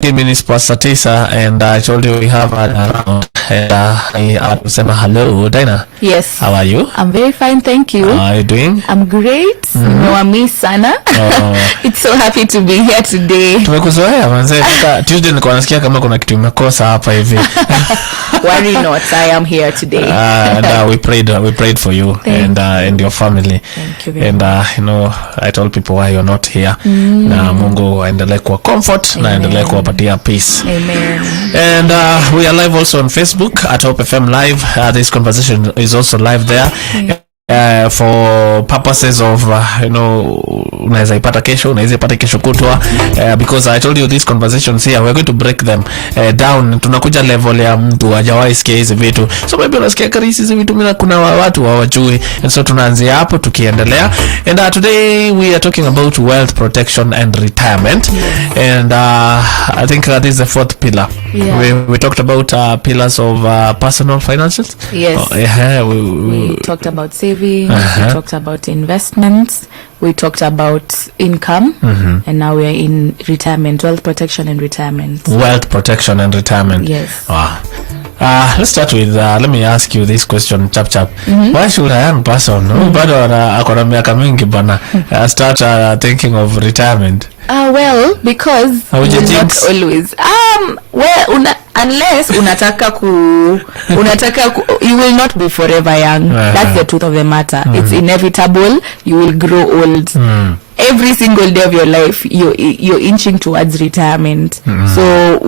minutes past 9, and I told you we have around. And I will say hello, Dinah. Yes. How are you? I'm very fine, thank you. How are you doing? I'm great. Noami sana. It's so happy to be here today. Tumekuzoea manze. Tuesday nilikuwa nasikia kama kuna kitu imekosa hapa hivi. Worry not, I am here today. And we prayed for you and your family. Thank you very and you know, I told people why you're not here. Na Mungu aendelee kuwa comfort. Na aendelee kuwapatia peace. Amen. And we are live also on Facebook at Hope FM Live. This conversation is also live there. For purposes of you know, unaweza ipata kesho, unaweza ipata kesho kutwa, because I told you these conversations here we're going to break them down. Tunakuja level ya mtu hajawahi sikia hizi vitu, so maybe unasikia karisi hizi vitu mimi kuna watu hawajui, and so tunaanzia hapo tukiendelea. And today we are talking about wealth protection and retirement. And I think this is the fourth pillar. We talked about pillars of personal finances. Yes. We talked about saving. We talked about investments. We talked about income. And now we're in retirement, wealth protection and retirement. Wealth protection and retirement. Yes. Wow. Let's start with let me ask you this question, chap. Why should a young person bado akona miaka mingi bana start thinking of retirement? Well, because not always. Unless you will not be forever young. That's the truth of the matter. It's inevitable. You will grow old. Every single day of your life, you're inching towards retirement. So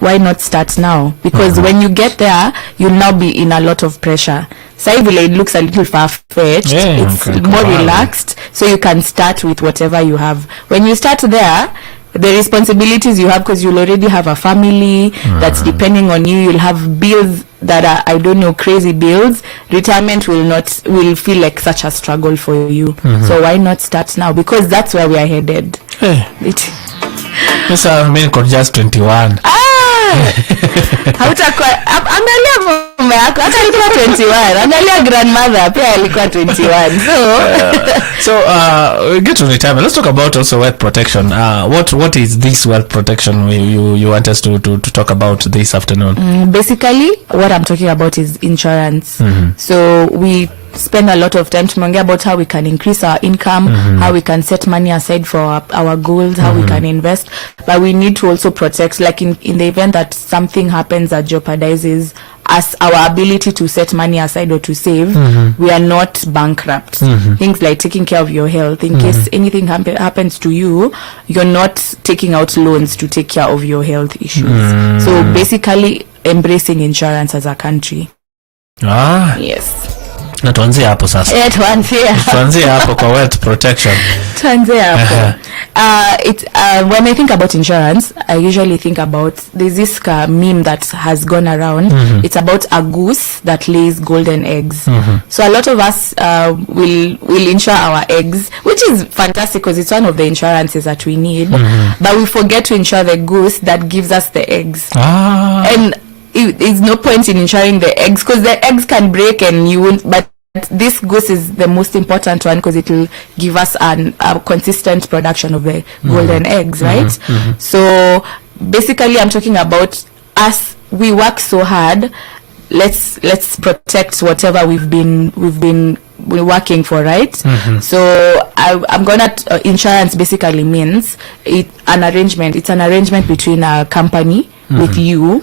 why not start now? Because when you get there, you'll now be in a lot of pressure. So it looks a little far-fetched. It's more relaxed. So you can start with whatever you have. When you start there, the responsibilities you have, because you'll already have a family that's depending on you, you'll have bills that are, I don't know, crazy bills. Retirement will feel like such a struggle for you. So why not start now? Because that's where we are headed. Yes, I mean, just 21. Angalia mume yako hata alikuwa 21, angalia grandmother pia alikuwa 21. So we get to retirement. Let's talk about also wealth protection. What is this wealth protection you want us to talk about this afternoon? Basically what I'm talking about is insurance. So we spend a lot of time talking about how we can increase our income, how we can set money aside for our goals, how we can invest, but we need to also protect, like in the event that something happens that jeopardizes us, our ability to set money aside or to save, we are not bankrupt. Things like taking care of your health, in case anything happens to you, you're not taking out loans to take care of your health issues. So basically embracing insurance as a country. Yes. Na tuanzie hapo sasa. Tuanzie hapo kwa wealth protection. Tuanzie hapo. When I think about insurance, I usually think about, there's this meme that has gone around. It's about a goose that lays golden eggs. So a lot of us will insure our eggs, which is fantastic because it's one of the insurances that we need. But we forget to insure the goose that gives us the eggs. And there's no point in insuring the eggs because the eggs can break and you won't, but this goose is the most important one because it will give us a consistent production of the golden eggs, right? So basically I'm talking about us. We work so hard. Let's protect whatever we've been working for, right? So I'm gonna insurance basically means it's an arrangement between a company with you,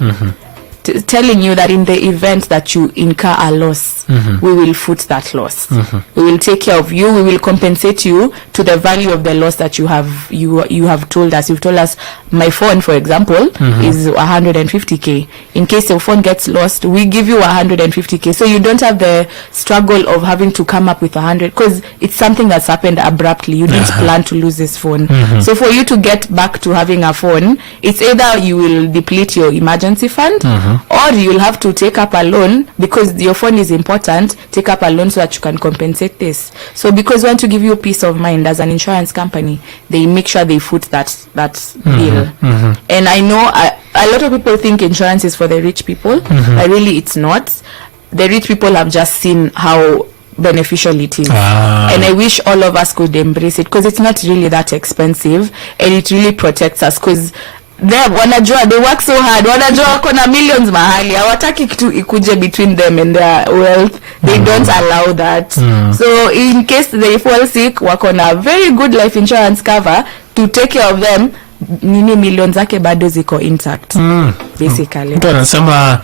telling you that in the event that you incur a loss, we will foot that loss. We will take care of you. We will compensate you to the value of the loss that you have told us. You've told us my phone, for example, is 150k. In case your phone gets lost, we give you 150k. So you don't have the struggle of having to come up with 100, because it's something that's happened abruptly. You didn't plan to lose this phone. So for you to get back to having a phone, it's either you will deplete your emergency fund, or you'll have to take up a loan because your phone is important. Take up a loan so that you can compensate this. So because we want to give you peace of mind as an insurance company, they make sure they foot that bill. And I know a lot of people think insurance is for the rich people, but really it's not. The rich people have just seen how beneficial it is, and I wish all of us could embrace it because it's not really that expensive and it really protects us, because wanajua they work so hard, wanajua wako na millions mahali, hawataki kitu ikuje between them and their wealth. They don't allow that. So in case they fall sick, wako na very good life insurance cover to take care of them. Nini millions zake bado ziko intact. Basically mtu anasema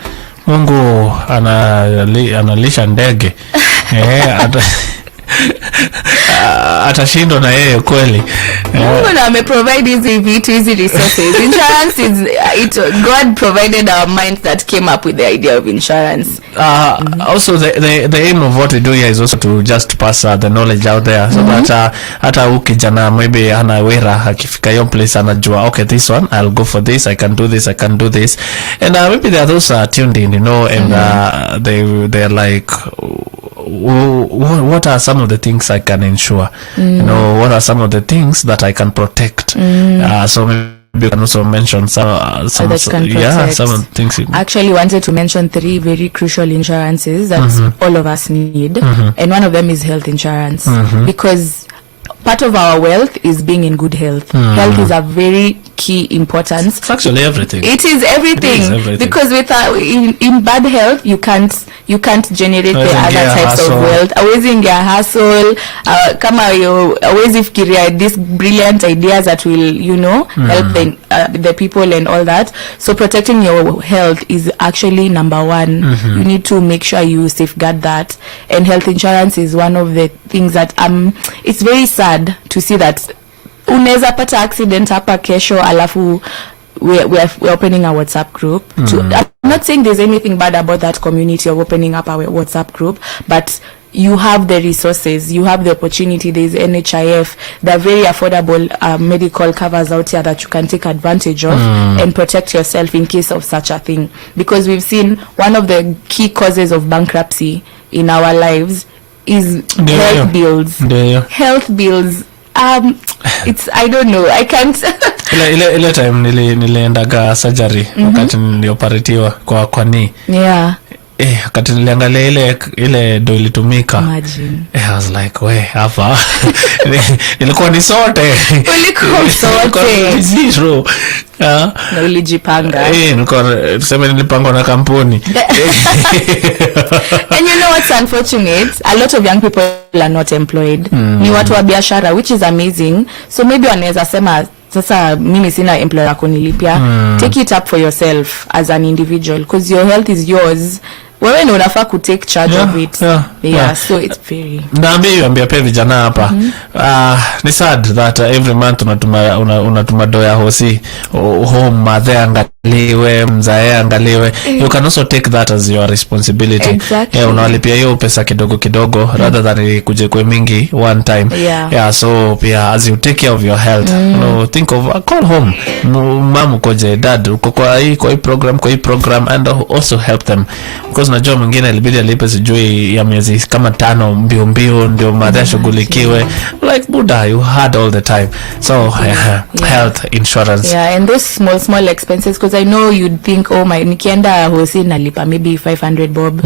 Mungu analisha ndege atashindwa na yeye kweli. Mungu na ameprovide hizi resources. Insurance is God provided our minds that came up with the idea of insurance. Also the aim of what we do here is also to just pass the knowledge out there, so that hata ukijana maybe anawera akifika your place anajua, okay, this one I'll go for this, I can do this, and maybe there are those tuned in, and they're like, what are some of the things I can insure? What are some of the things that I can protect? So maybe you can also mention some of the things. Actually wanted to mention 3 very crucial insurances that all of us need, and one of them is health insurance, because part of our wealth is being in good health. Health is a very key importance. It's actually everything. It is everything. Because in bad health you can't generate the other types of wealth. Awezi ingia hustle, kama awezi fikiria these brilliant ideas that will help the people and all that. So protecting your health is actually number 1. You need to make sure you safeguard that, and health insurance is one of the things that it's very sad to see that unaweza pata accident hapa kesho alafu we're opening a WhatsApp group. I'm not saying there's anything bad about that community of opening up our WhatsApp group, but you have the resources, you have the opportunity. There's NHIF, there are very affordable medical covers out here that you can take advantage of and protect yourself in case of such a thing, because we've seen one of the key causes of bankruptcy in our lives is health bills. Health bills. It's, I don't know, I can't. ile time niliendaga surgery wakati nilioperatiwa kwa knee. Wakati niliangalia ile ndo ilitumika. Imagine. I was like, we hapa ilikuwa ni sote. Ulikuwa sote. Zero. Na ulijipanga. Tuseme nilipangwa na kampuni. And you know what's unfortunate? A lot of young people are not employed. Ni watu wa biashara, which is amazing. So maybe wanaweza sema, sasa mimi sina employer kunilipia. Take it up for yourself as an individual, because your health is yours. Wewe ndio unafaa ku take charge of it. So it's very. Naambia pia vijana hapa. Ni sad that every month unatuma doya hosi home, mother angaliwe, mzae angaliwe. You can also take that as your responsibility. Exactly. Unalipia hiyo pesa kidogo rather than kuje kwa mingi one time. So pia as you take care of your health, think of call home. Mom koje, dad uko kwa hii program and also help them, because najua mwingine ilibidi alipe sijui ya miezi kama 5 mbio ndio madha shughulikiwe. Like Buddha, you had all the time. So health insurance. And those small expenses, because I know you'd think, oh my, nikienda hosi nalipa maybe 500 bob.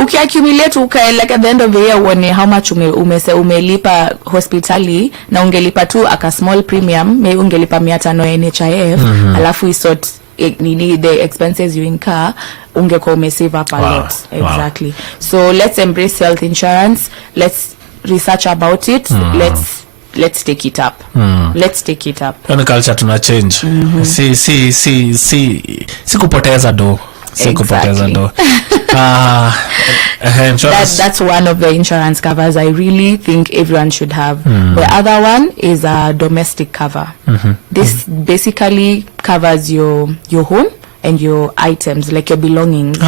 Ukiaccumulate like at the end of the year uone how much umelipa hospitali, na ungelipa tu aka small premium, maybe ungelipa 500 NHIF, alafu isort the expenses you incur, ungekuwa umesave up a lot. Exactly. So let's embrace health insurance. Let's research about it. Let's take it up. Let's take it up. When culture tuna change. Si kupoteza do. That's one of the insurance covers I really think everyone should have. The other one is a domestic cover. This basically covers your home and your items, like your belongings.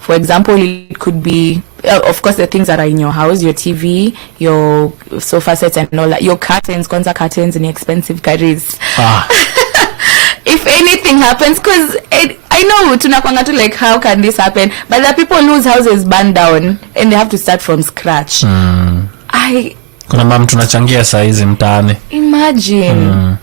For example, it could be of course the things that are in your house, your TV, your sofa sets and all that, your curtains, kwanza curtains and expensive curries. If anything happens, because I know tunakwanga tu like, how can this happen? But there are people whose houses burn down and they have to start from scratch. Kuna mama tunachangia saizi mtaani. Imagine.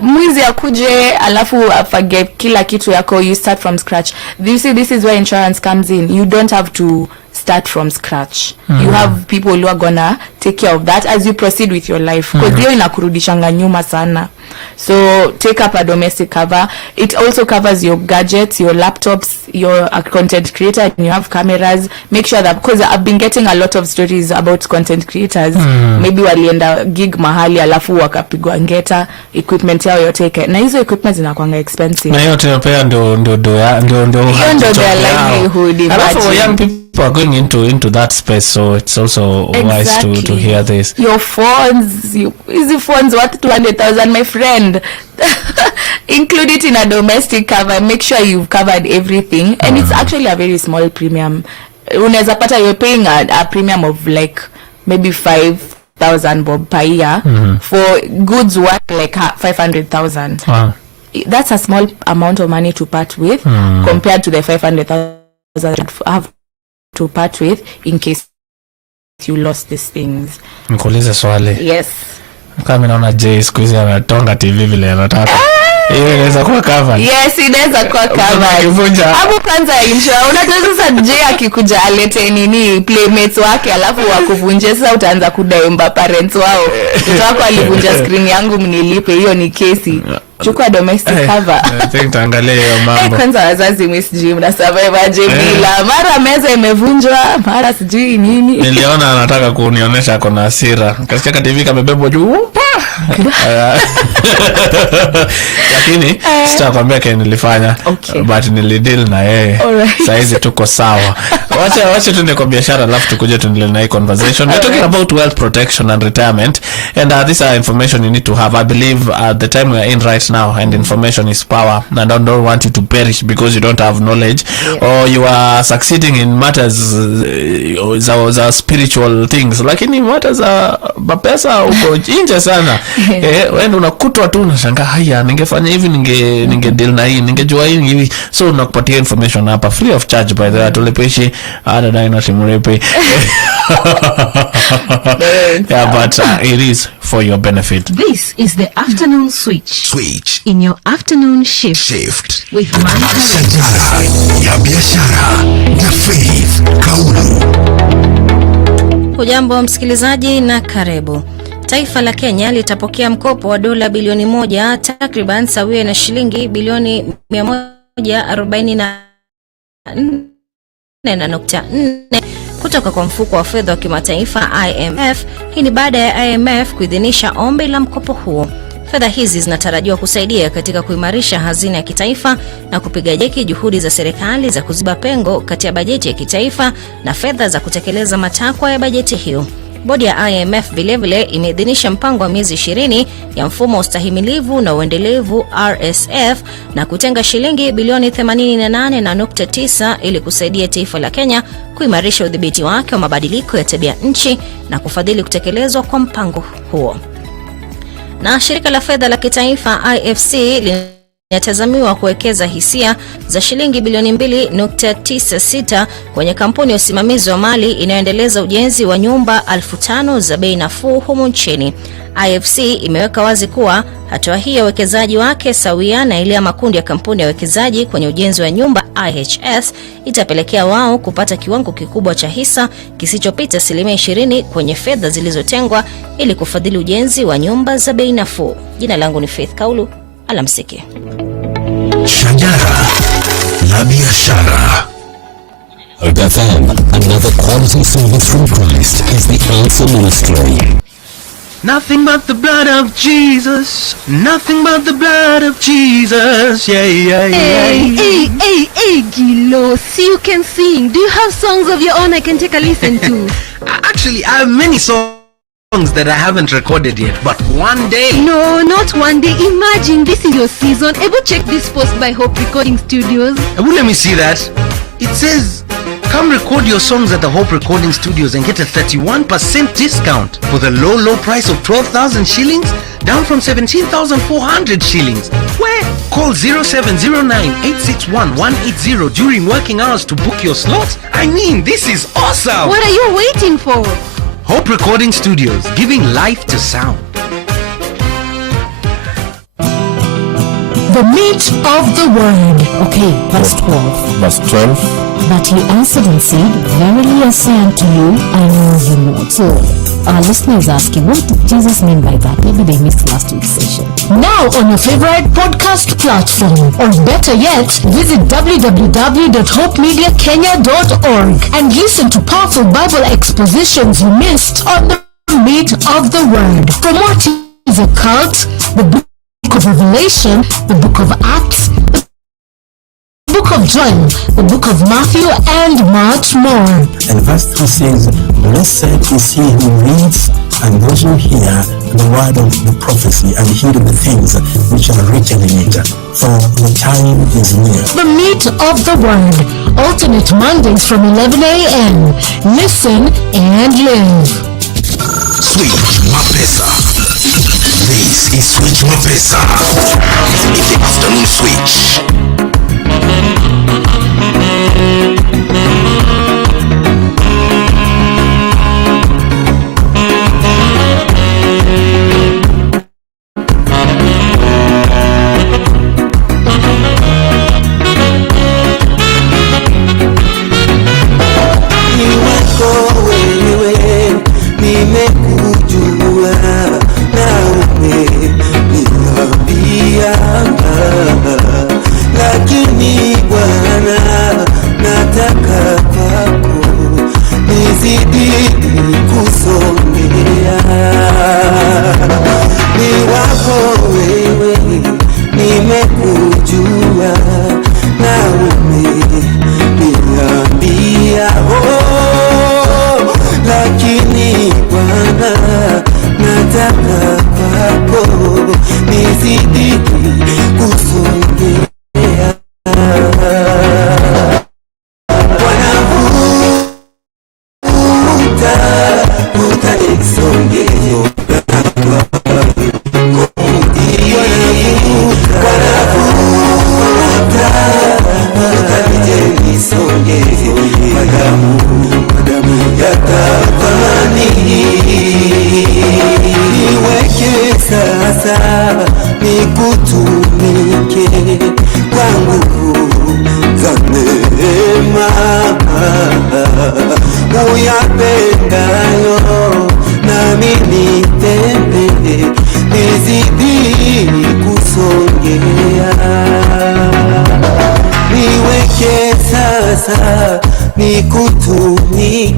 Mwizi akuje alafu afage kila kitu yako, you start from scratch. This is where insurance comes in. You don't have to start from scratch. You have people who are gonna take care of that as you proceed with your life, because hiyo inakurudishanga nyuma sana. So take up a domestic cover. It also covers your gadgets, your laptops. You're a content creator and you have cameras. Make sure that, because I've been getting a lot of stories about content creators. Maybe walienda gig mahali alafu wakapigwa ngeta, equipment yao yote ike. Na hizo equipment zinakuanga expensive. Na yote pia ndo their livelihood. Alafu young people are going into that space, so it's also wise to hear this. Your phones, easy phones worth 200,000, my friend. Include it in a domestic cover. Make sure you've covered everything, and it's actually a very small premium. Unaweza pata you're paying a premium of like maybe 5,000 bob per year for goods worth like 500,000. That's a small amount of money to part with compared to the 500,000 you have to part with in case you lost these things. Nikuulize swali. Yes. Kama naona Jay squeeze anatonga TV vile anataka. Hiyo inaweza kuwa cover. Yes, inaweza kuwa cover. Hapo kwanza insure. Unajua sasa Jay akikuja alete nini playmates wake alafu wakuvunje, sasa utaanza kudaimba parents wao. Mtoto wako alivunja screen yangu mnilipe, hiyo ni kesi. Chukua domestic cover. I think taangalia hiyo mambo. Kwanza wazazi msijui na survive aje bila. Mara meza imevunjwa, mara sijui nini. Niliona anataka kunionyesha ako na hasira. Kasikia TV kamebebwa juu. Lakini sitakwambia kile nilifanya, but nilideal na yeye. Saizi tuko sawa. Wacha tuende kwa biashara alafu tukuje tuendelee na hii conversation. We're talking about wealth protection and retirement, and these are information you need to have. I believe the time we are in right now, and information is power, and I don't want you to perish because you don't have knowledge, or you are succeeding in matters za spiritual things, lakini matters za pesa uko nje sana. Wewe unakutwa tu unashangaa, haya ningefanya hivi, ninge deal na hii, ningejua hivi. So nakupatia information hapa free of charge, by the way. Tulipeshi ada Dinah Timuripe. Yeah, but it is for your benefit. This is the afternoon switch in your afternoon shift with Shajara ya biashara na Faith Kaulu. Hujambo msikilizaji na karibu. Taifa la Kenya litapokea mkopo wa dola bilioni 1, takriban sawia na shilingi bilioni 144.4 kutoka kwa mfuko wa fedha wa kimataifa IMF. Hii ni baada ya IMF kuidhinisha ombi la mkopo huo. Fedha hizi zinatarajiwa kusaidia katika kuimarisha hazina ya kitaifa na kupiga jeki juhudi za serikali za kuziba pengo kati ya bajeti ya kitaifa na fedha za kutekeleza matakwa ya bajeti hiyo. Bodi ya IMF vilevile imeidhinisha mpango wa miezi 20 ya mfumo wa ustahimilivu na uendelevu RSF na kutenga shilingi bilioni 88.9 ili kusaidia taifa la Kenya kuimarisha udhibiti wake wa mabadiliko ya tabia nchi na kufadhili kutekelezwa kwa mpango huo. Na shirika la fedha la kitaifa IFC linatazamiwa kuwekeza hisia za shilingi bilioni 2.96 kwenye kampuni ya usimamizi wa mali inayoendeleza ujenzi wa nyumba 5,000 za bei nafuu humu nchini. IFC imeweka wazi kuwa hatua hii ya uwekezaji wake sawia na ile ya makundi ya kampuni ya uwekezaji kwenye ujenzi wa nyumba IHS itapelekea wao kupata kiwango kikubwa cha hisa kisichopita 20% kwenye fedha zilizotengwa ili kufadhili ujenzi wa nyumba za bei nafuu. Jina langu ni Faith Kaulu. Alamsiki. Shajara la biashara. OFM, another quality service from Christ is the answer ministry. Nothing but the blood of Jesus. Nothing but the blood of Jesus. Yeah, yeah, yeah. Hey, Gilo. See, you can sing. Do you have songs of your own I can take a listen to? Actually, I have many songs that I haven't recorded yet, but one day. No, not one day. Imagine this is your season. Ever check this post by Hope Recording Studios? Let me see that. It says, come record your songs at the Hope Recording Studios and get a 31% discount for the low price of 12,000 shillings, down from 17,400 shillings. Where? Call 0709-861-180 during working hours to book your slots. I mean, this is awesome. What are you waiting for? Hope Recording Studios, giving life to sound. The meat of the word Okay, verse 12. Verse 12. But he answered and said, Verily I say unto you, I know you not. So our listener is asking, what did Jesus mean by that? Maybe they missed last week's session. Now on your favorite podcast platform, or better yet, visit www.hopemediakenya.org and listen to powerful Bible expositions you missed on the meat of the Word. From what is a cult, the book of Revelation, the book of Acts, the book of John, the book of Matthew, and much more. And verse 3 says, Blessed is he who reads and those who hear the word of the prophecy and heed the things which are written in it, for the time is near. The meat of the Word, alternate Mondays from 11 a.m. Listen and live. Switch Mapesa. This is Switch Mapesa. It's the afternoon switch.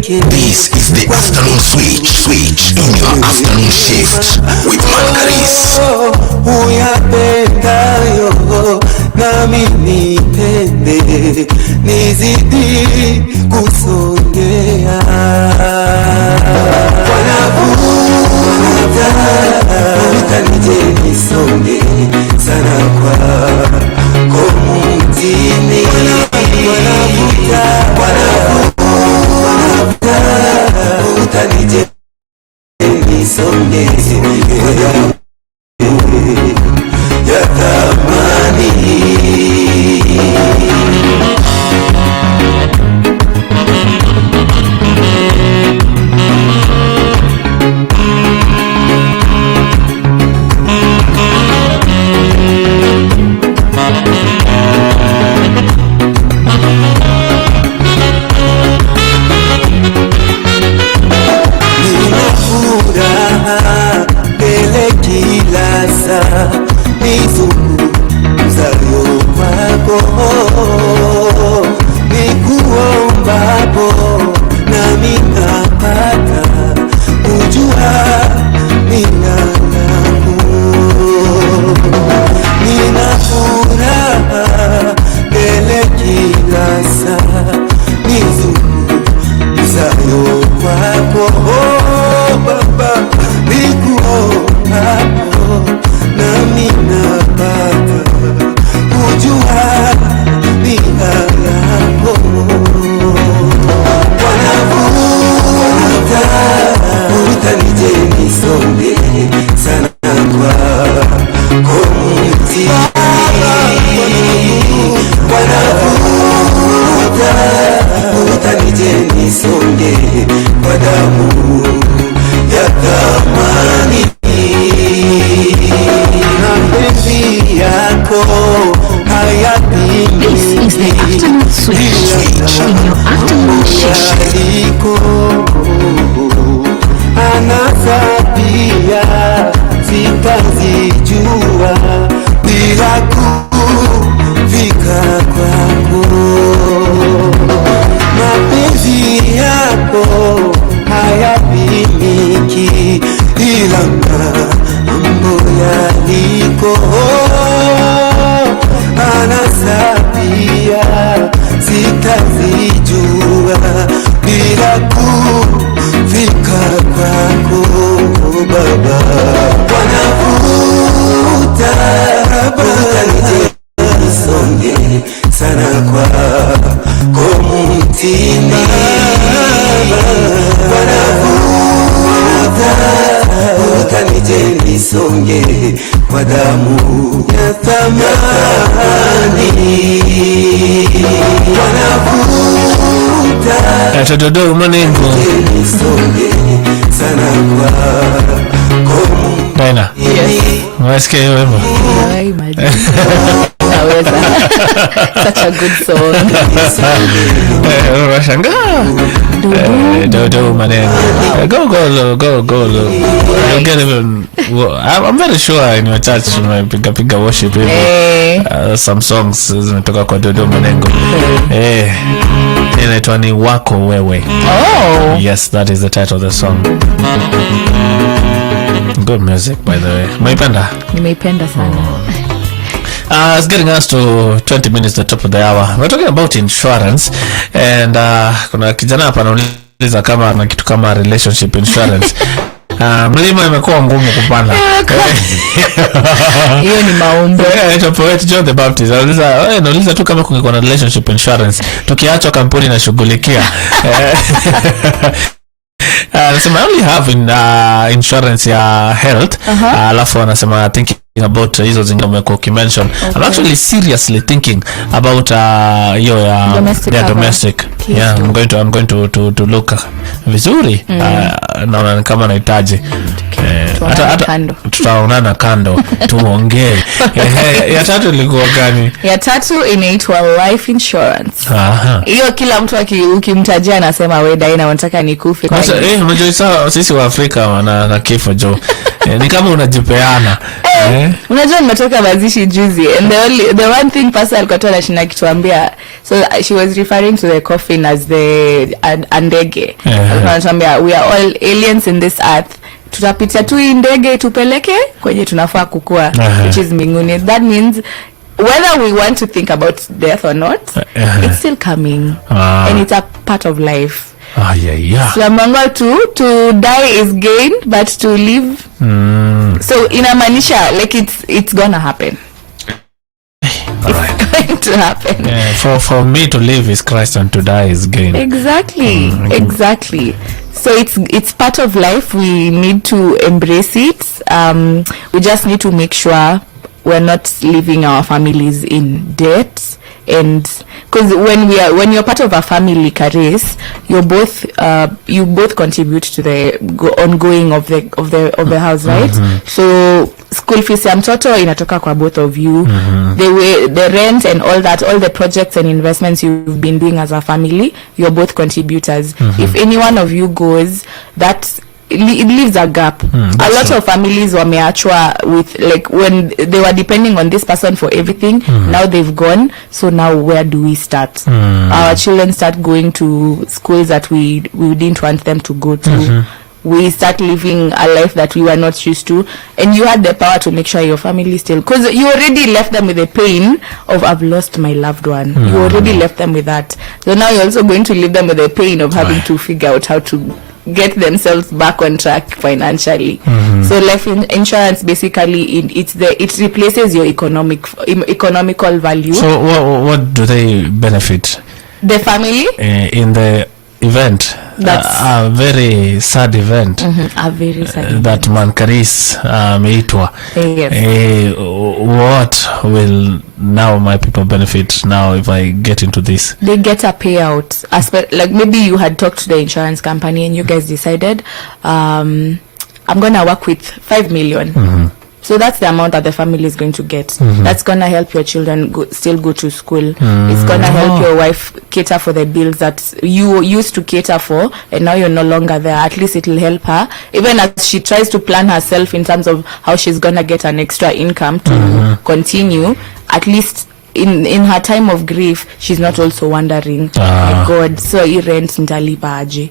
This is the afternoon switch in your afternoon shift with Mangaris. sana kwa komutima wanavuta utanijeni songe kwa damu ya thamani wanavuta Tododo Manengo sana kwa Dinah. Yes. Unasikia hiyo wimbo? I imagine. Such a good song. Unashangaa. Dodo Manengo. Go. You'll get even. I'm very sure in your church piga worship some songs zimetoka kwa Dodo Manengo. Inaitwa ni Wako Wewe. Oh. Yes, that is the title of the song. Good music, by the way. Nimeipenda sana. It's getting us to 20 minutes the top of the hour. We're talking about insurance and kuna kijana hapa anauliza kama na kitu kama relationship insurance. Mlima imekuwa ngumu kupanda. Hiyo ni maombi. Poet John the Baptist anauliza tu kama kungekuwa na relationship insurance tukiacha kampuni na shughulikia. Anasema I only have insurance ya health. Alafu anasema thinking about hizo zingine umekuwa ukimention. I'm actually seriously thinking about hiyo ya domestic. Yeah, I'm going to look vizuri. Naona kama nahitaji. Hata tutaonana kando tuongee. Ya tatu ilikuwa gani? Ya tatu inaitwa life insurance. Hiyo kila mtu ukimtajia anasema wewe Dinah unataka nikufe. Unajua sisi wa Afrika na kifo jo. Ni kama unajipeana. Unajua nimetoka mazishi juzi and the one thing pastor alikuwa anashinda kituambia, so she was referring to the coffin as the andege. Anatuambia we are all aliens in this earth. Tutapitia tu ndege tupeleke kwenye tunafaa kukua, which is mbinguni. That means whether we want to think about death or not, it's still coming and it's a part of life. So to die is gain, but to live so inamaanisha like it's gonna happen. It's going to happen. For me to live is Christ and to die is gain. Exactly. So it's part of life. We need to embrace it. We just need to make sure we're not leaving our families in debt. And because when you're part of a family, Karis, you both contribute to the ongoing of the house, right? So school fees ya mtoto inatoka kwa both of you. The rent and all that, all the projects and investments you've been doing as a family, you're both contributors. If any one of you goes, it leaves a gap. A lot of families wameachwa with, like, when they were depending on this person for everything, now they've gone, so now where do we start? Our children start going to schools that we didn't want them to go to. We start living a life that we were not used to, and you had the power to make sure your family still, because you already left them with the pain of I've lost my loved one. You already left them with that, so now you're also going to leave them with the pain of having to figure out how to get themselves back on track financially. So life insurance basically it replaces your economical value. So what do they benefit? The family in the event, a very sad event, a very sad event that Mankaris meitwa. What will now my people benefit now if I get into this? They get a payout. Like maybe you had talked to the insurance company and you guys decided I'm gonna work with 5 million. So that's the amount that the family is going to get. That's going to help your children still go to school. It's going to help your wife cater for the bills that you used to cater for, and now you're no longer there. At least it will help her, even as she tries to plan herself in terms of how she's going to get an extra income to continue. At least in her time of grief, she's not also wondering, my God, so I rent ntalipa aje.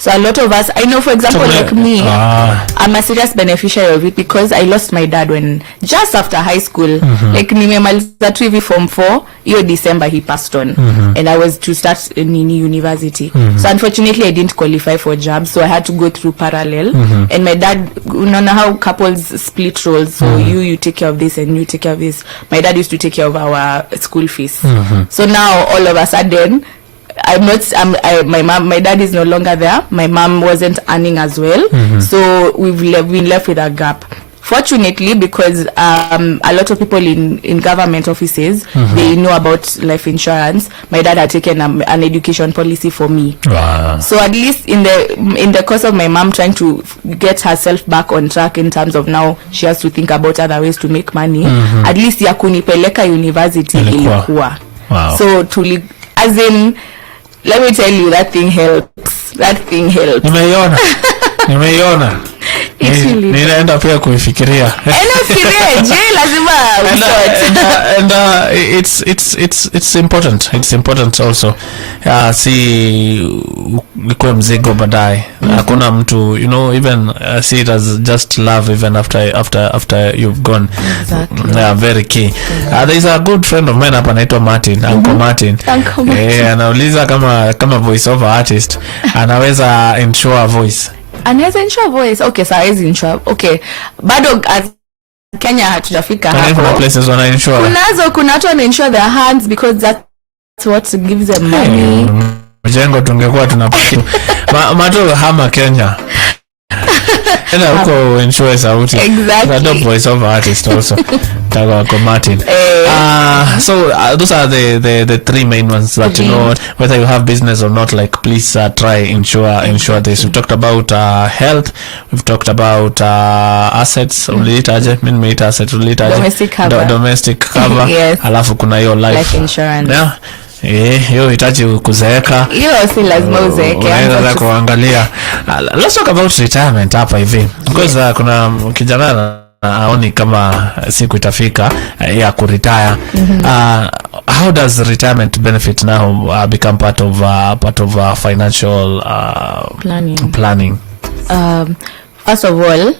So a lot of us, I know, for example, like me, I'm a serious beneficiary of it because I lost my dad when just after high school. Like nimemaliza tu hivi form 4, hiyo December he passed on, and I was to start in university. So unfortunately I didn't qualify for jobs, so I had to go through parallel. And my dad, you know how couples split roles, so you take care of this and you take care of this. My dad used to take care of our school fees. So now all of a sudden my dad is no longer there. My mom wasn't earning as well. So we've been left with a gap. Fortunately, because a lot of people in government offices, they know about life insurance. My dad had taken an education policy for me. So at least in the course of my mom trying to get herself back on track in terms of now she has to think about other ways to make money, at least ya kunipeleka university ilikuwa. So as in, let me tell you, that thing helps. Nimeiona. Ninaenda pia kuifikiria. Lazima and it's important. It's important also. Si kwa mzigo baadaye. Hakuna mtu, you know, even see it as just love even after you've gone. Exactly. Very key. There is a good friend of mine hapa anaitwa Martin, Uncle Martin. Anauliza kama voice over artist anaweza insure voice. Anaweza insure voice. Okay, so is insure. Okay. Bado as Kenya hatujafika hapo. Kuna places wana insure. Kuna watu wana insure their hands because that's what gives them money. Mjengo tungekuwa tunapata. Mato hama Kenya. And huko insure sauti. Exactly. The voice over artist also. Tago Martin. So those are the three main ones that you know, whether you have business or not, like please try insure this. We've talked about health, we've talked about assets, assets, domestic cover. Yes. Alafu kuna hiyo life insurance. Yeah. Hiyo hitaji kuzeeka. Hiyo si lazima uzeeke. Unaweza kuangalia. Let's talk about retirement hapa hivi. Because kuna kijana aoni kama siku itafika ya kuretire. How does retirement benefit now become part of financial planning? First of all,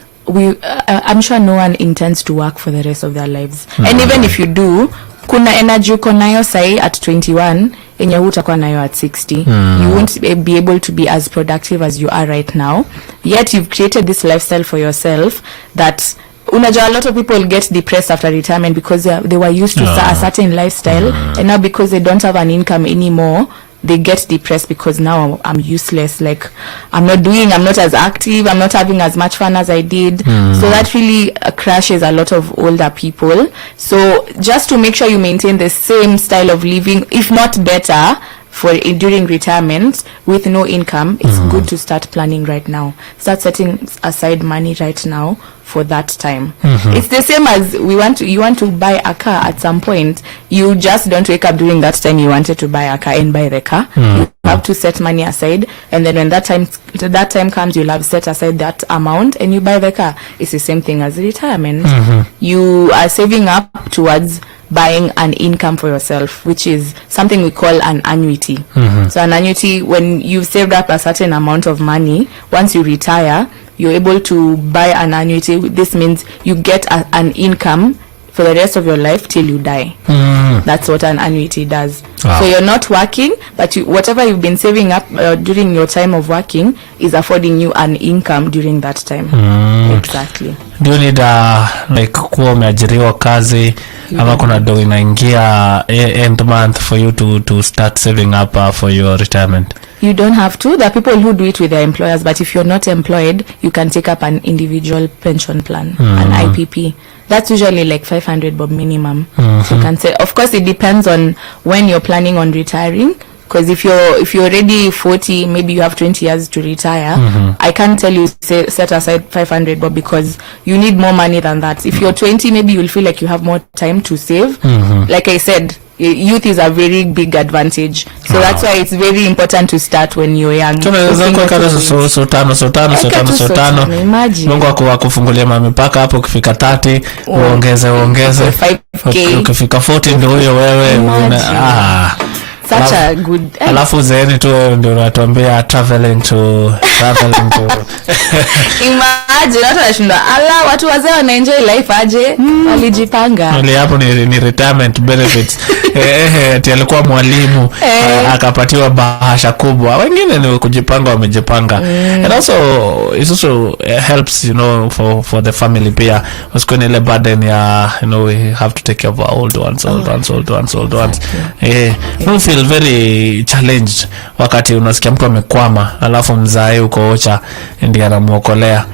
I'm sure no one intends to work for the rest of their lives. And even if you do, kuna energy uko nayo sai at 21 yenye hutakuwa nayo at 60. You won't be able to be as productive as you are right now. Yet you've created this lifestyle for yourself that unajua, a lot of people get depressed after retirement because they were used to a certain lifestyle, and now because they don't have an income anymore, they get depressed because now I'm useless. Like I'm not as active, I'm not having as much fun as I did. So that really crashes a lot of older people. So just to make sure you maintain the same style of living, if not better, during retirement with no income, it's good to start planning right now. Start setting aside money right now for that time. It's the same as you want to buy a car at some point. You just don't wake up during that time you wanted to buy a car and buy the car. You have to set money aside, and then when that time comes, you'll have set aside that amount and you buy the car. It's the same thing as retirement. You are saving up towards buying an income for yourself, which is something we call an annuity. So an annuity, when you've saved up a certain amount of money, once you retire, you're able to buy an annuity. This means you get an income for the rest of your life till you die. That's what an annuity does. So you're not working, but whatever you've been saving up during your time of working is affording you an income during that time. Exactly. Do you need like kuwa umeajiriwa kazi ama kuna do inaingia end month for you to start saving up for your retirement? You don't have to. There are people who do it with their employers, but if you're not employed, you can take up an individual pension plan, an IPP. That's usually like 500 bob minimum. So you can say, of course, it depends on when you're planning on retiring. Because if you're already 40, maybe you have 20 years to retire. I can't tell you set aside 500 bob because you need more money than that. If you're 20, maybe you'll feel like you have more time to save. Like I said, youth is a very big advantage. So that's why it's very important to start when you're young. So tano. Mungu akufungulia mamipaka hapo ukifika 30, uongeze. 5K. Ukifika 40 ndio huyo wewe. such a good alafu zeni tu ndio unatuambia traveling to imagine watu wanashinda watu wazee wanaenjoy life aje walijipanga wale hapo ni retirement benefits ati alikuwa mwalimu akapatiwa bahasha kubwa wengine ni kujipanga wamejipanga and also it also helps for the family pia usikoni ile burden ya we have to take care of our old ones you feel very challenged wakati unasikia mtu amekwama alafu mzae uko ocha ndiye anamuokolea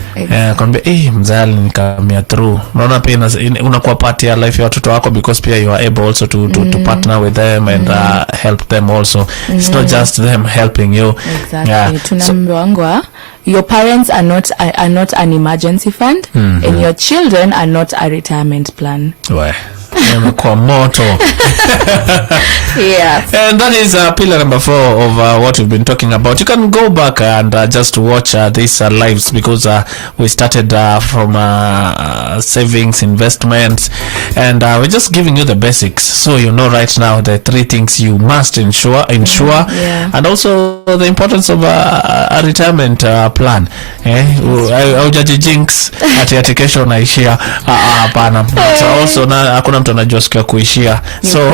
kwambia mzae alinikamia through unaona pia unakuwa part ya life ya watoto wako because pia you are able also to partner with them and help them also it's not just them helping you exactly tunaambiwa your parents are not an emergency fund and your children are not a retirement plan. Kwa moto. Yeah. And that is pillar number 4 of what we've been talking about. You can go back and just watch these lives because we started from savings, investments, and we're just giving you the basics. So you know right now the 3 things you must ensure, and also the importance of a retirement plan. Aujaji jinx ati kesho unaishia hapana. Also hakuna mtu anajua siku ya kuishia. So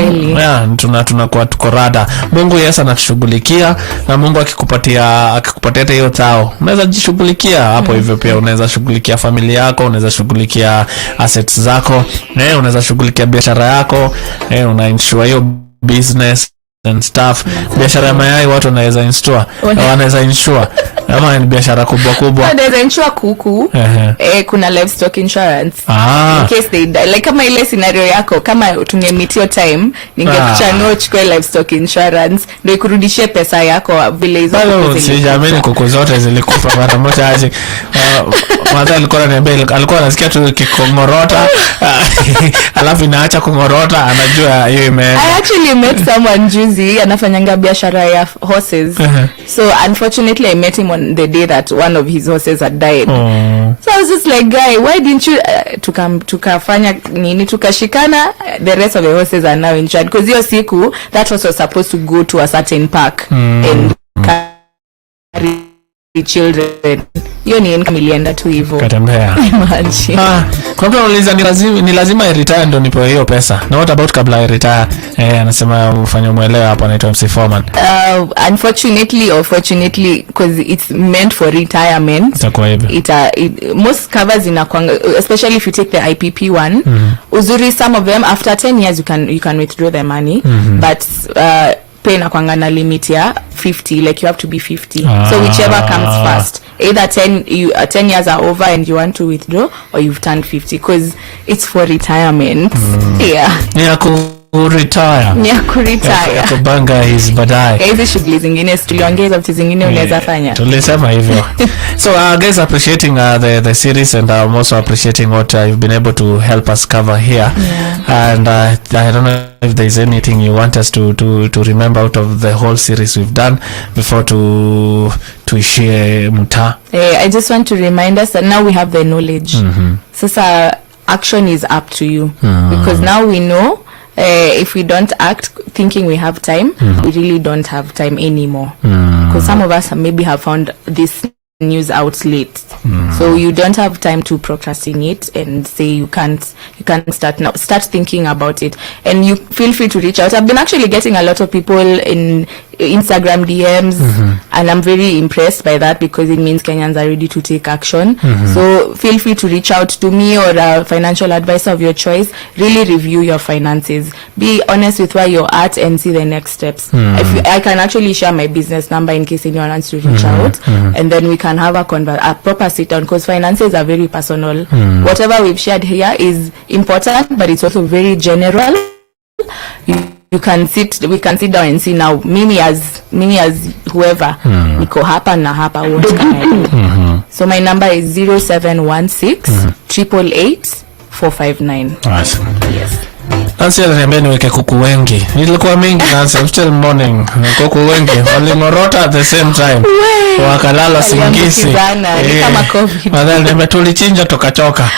tunakuwa tuko rada. Mungu anatushughulikia na Mungu akikupatia hiyo tao. Unaweza jishughulikia hapo hivyo pia unaweza shughulikia familia yako, unaweza shughulikia assets zako, unaweza shughulikia biashara yako, una insure your business and stuff. Biashara ya mayai watu wanaweza insure ama ni biashara kubwa wanaweza insure kuku. Kuna livestock insurance in case they die, like kama ile scenario yako kama tungemitio time ningekuchanua chukue livestock insurance ndio ikurudishie pesa yako vile hizo kuku. Sijamini kuku zote zilikufa mara moja aje. Mwanzo alikuwa ananiambia alikuwa anasikia tu kikongorota alafu inaacha kungorota anajua hiyo I actually met someone juzi anafanyanga biashara ya horses. So unfortunately I met him on the day that one of his horses had died. So I was just like, guy, why didn't you tukafanya nini tukashikana, the rest of the horses are now insured because hiyo siku that horse was supposed to go to a certain park and carry the children. Hiyo ni income ilienda tu hivyo. Katembea. Kwa mtu anauliza ni lazima retire ndio nipewe hiyo pesa. Na what about kabla ya retire? Anasema ufanye muelewa hapa anaitwa MC Foreman. Unfortunately or fortunately because it's meant for retirement. Itakuwa hivyo. Most covers inakwanga, especially if you take the IPP one. Uzuri some of them after 10 years you can withdraw the money. But pay na kwanga na limit ya 50, like you have to be 50. So whichever comes first, either 10 years are over and you want to withdraw or you've turned 50 because it's for retirement. Kuretire. Kubanga is baadaye. Hizi shughuli zingine tuliongeza vitu zingine unaweza fanya. Tulisema hivyo. So guys, appreciating the series and I'm also appreciating what you've been able to help us cover here. And I don't know if there's anything you want us to remember out of the whole series we've done before to share muta. I just want to remind us that now we have the knowledge. Sasa action is up to you because now we know if we don't act thinking we have time, we really don't have time anymore. Because some of us maybe have found this news outlet, so you don't have time to procrastinate and say you can't start now. Start thinking about it, and you feel free to reach out. I've been actually getting a lot of people in Instagram DMs, and I'm very impressed by that because it means Kenyans are ready to take action. So feel free to reach out to me or a financial advisor of your choice. Really review your finances, be honest with where you're at, and see the next steps. I can actually share my business number in case anyone wants to reach out, and then we can have a proper sit down because finances are very personal. Whatever we've shared here is important, but it's also very general. We can sit down and see now mimi as whoever niko hapa na hapa, what can I do? So my number is 0716 888 459. Awesome. Yes. Nancy ananiambia niweke kuku wengi. Nilikuwa mingi Nancy, still morning. Kuku wengi walingorota at the same time. Wakalala singisi. Kama COVID. Madhali tulichinja tukachoka.